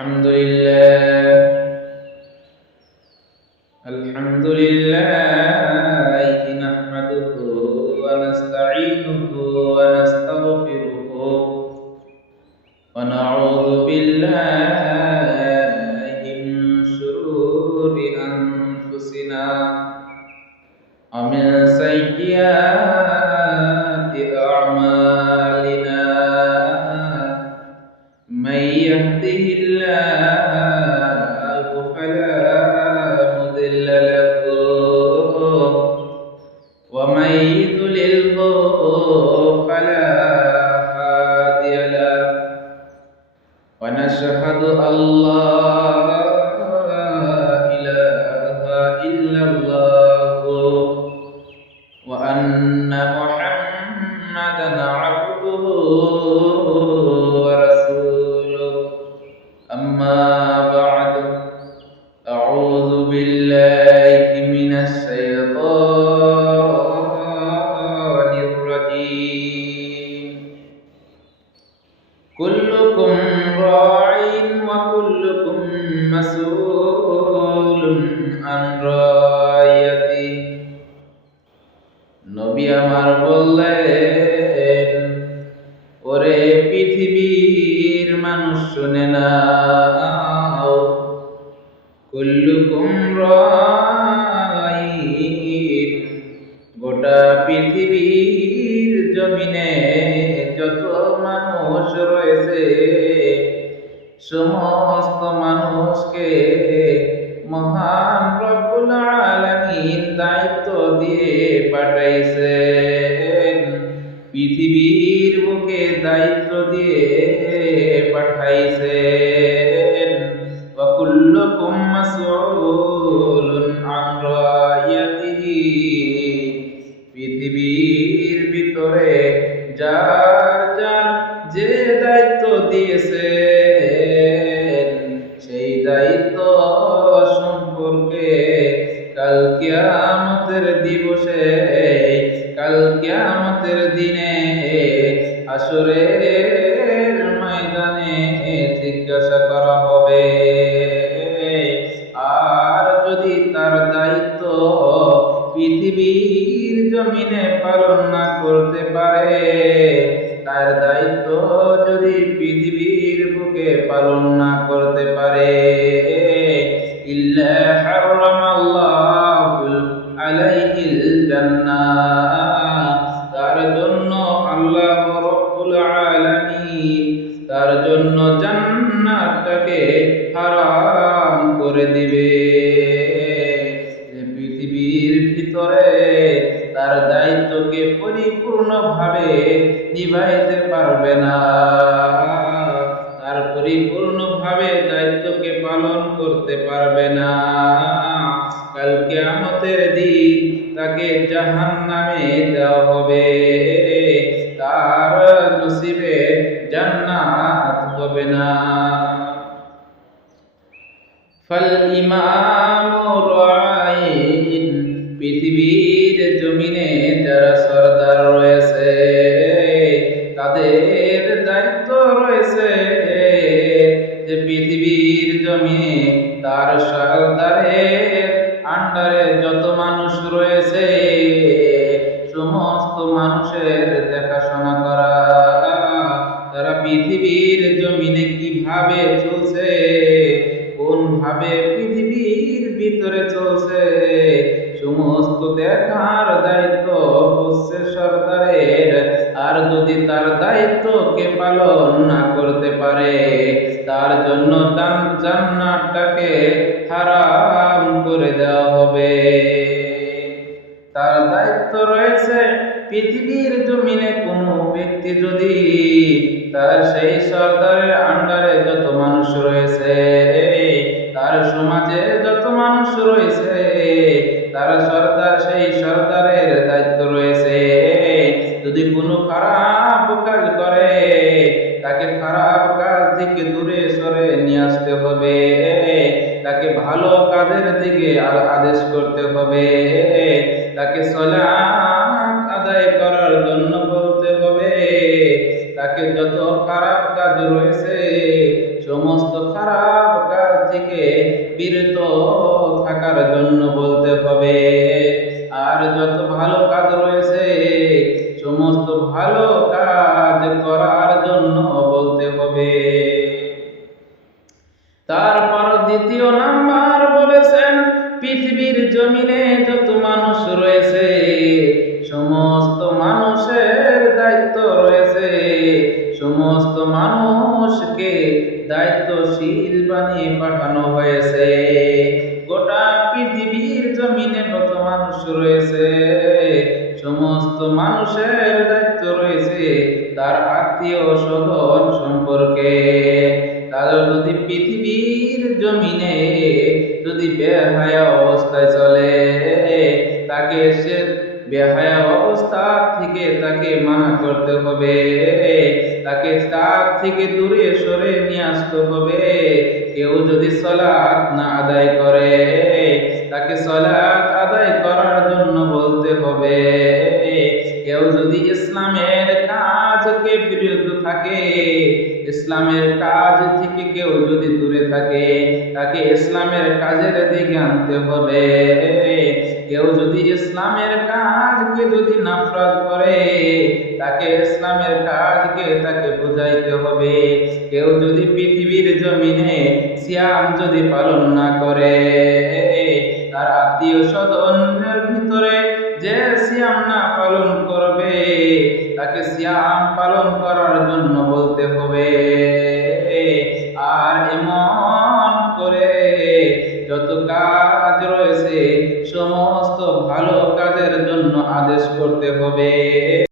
الحمد لله نحمده ونستعينه ونستغفره ونعوذ بالله من شرور أنفسنا ومن سيئات أعمالنا من يهده الله فلا مضل له ومن يضلله فلا هادي له ونشهد أن لا إله إلا الله وأن محمدا عبده ورسوله أما بعد أعوذ بالله من الشيطان الرجيم كلكم راع وكلكم مسؤول عن رعيته নবী আমার বললেন, ওরে পৃথিবীর মানুষ শুনে নাও, কুল্লুকুম রাঈন, গোটা পৃথিবীর জমিনে যত মানুষ রয়েছে সমস্ত মানুষকে মহান রব্বুল আলামিন দায়িত্ব দিয়ে পাঠাইছেন, পৃথিবীর বুকে দায়িত্ব দিয়ে পাঠাইছেন। ওয়া কুল্লুকুম মাসউলুন আন রাইয়াতিহি, পৃথিবীর ভিতরে যার যার যে দায়িত্ব দিয়েছেন সেই দায়িত্ব সম্পর্কে কাল কিয়ামতের দিবসে, কাল কিয়ামতের দিনে হাসরের ময়দানে জিজ্ঞাসা করা হবে। আর যদি তার দায়িত্ব পৃথিবীর জমিনে পালন না করতে পারে, তার দায়িত্ব যদি পৃথিবীর বুকে পালন না করতে পারে, ইল্লা হারামাল্লাহু আলাইহিল জান্নাহ, তার জন্য আল্লাহ রাব্বুল আলামিন তার জন্য জান্নাতটাকে হারাম করে দিবে। পৃথিবীর ভিতরে তার দায়িত্বকে পরিপূর্ণভাবে নিভাইতে পারবে না, তার পরিপূর্ণভাবে দায়িত্বকে পালন করতে পারবে না, কাল কিয়ামতের দিন তাকে জাহান্নামে দেওয়া হবে, তার নসিবে জান্নাত হবে না। ফাল ইমামু রাঈন, পৃথিবীর জমিনে যারা সরদার রয়েছে তাদের দায়িত্ব রয়েছে যে পৃথিবীর জমিনে তার সরদারের আন্ডারে যত মানুষ রয়েছে সমস্ত মানুষের দেখাশোনা করা, তারা পৃথিবীর জমিনে কিভাবে চলছে, কোন ভাবে পৃথিবীর ভিতরে চলছে সমস্ত দেখার দায়িত্ব হচ্ছে সরদারের। আর যদি তার দায়িত্বকে পালন না করতে পারে তার জন্য জান্নাতটাকে হারাম করে দেওয়া হবে। তার দায়িত্ব রয়েছে পৃথিবীর জমিনে কোনো ব্যক্তি যদি তার সেই সরদারের আন্ডারে যত মানুষ রয়েছে, তার সমাজে যত মানুষ রয়েছে তার সরদার, সেই সরদারের দায়িত্ব রয়েছে যদি কোনো খারাপ কাজ করে তাকে খারাপ কাজ থেকে দূরে সরে নিয়ে আসতে হবে, তাকে ভালো কাজের দিকে আদেশ করতে হবে, তাকে সালাত আদায় করার জন্য বলতে হবে, তাকে যত খারাপ কাজ রয়েছে সমস্ত খারাপ কাজ থেকে বিরত থাকার জন্য বলতে হবে। আর যত ভালো কাজ রয়েছে সমস্ত ভালো কাজ করার জন্য বলতে হবে। তারপর দ্বিতীয় নাম্বার বলেছেন, পৃথিবীর জমিনে যত মানুষ রয়েছে সমস্ত মানুষের দায়িত্ব রয়েছে, সমস্ত মানুষকে দায়িত্বশীল বানিয়ে পাঠানো হয়েছে। গোটা পৃথিবীর জমিনে যত মানুষ রয়েছে সমস্ত মানুষের দায়িত্ব রয়েছে তার আত্মীয় স্বজন সম্পর্কে। তারা যদি পৃথিবীর জমিনে যদি বেহায়া অবস্থায় চলে, তাকে সে বেহায়া অবস্থা থেকে তাকে মানা করতে হবে, তাকে তার থেকে দূরে সরে নিয়ে আসতে হবে। কেউ যদি সালাত না আদায় করে তাকে সালাত আদায় করার জন্য বলতে হবে। কেউ যদি ইসলামের কাজকে বিরত থাকে, ইসলামের কাজ থেকে কেউ যদি দূরে থাকে তাকে ইসলামের কাজের দিকে আনতে হবে। কেউ যদি ইসলামের কাজকে যদি নফরত করে তাকে ইসলামের কাজকে তাকে বুঝাইতে হবে। কেউ যদি পৃথিবীর জমিনে সিয়াম যদি পালন না করে, তার আত্মীয় স্বজনের ভিতরে যে সিয়াম না পালন করবে তাকে সিয়াম পালন করার জন্য বলতে হবে। আর এমন করে যত কাজ রয়েছে সমস্ত ভালো কাজের জন্য আদেশ করতে হবে।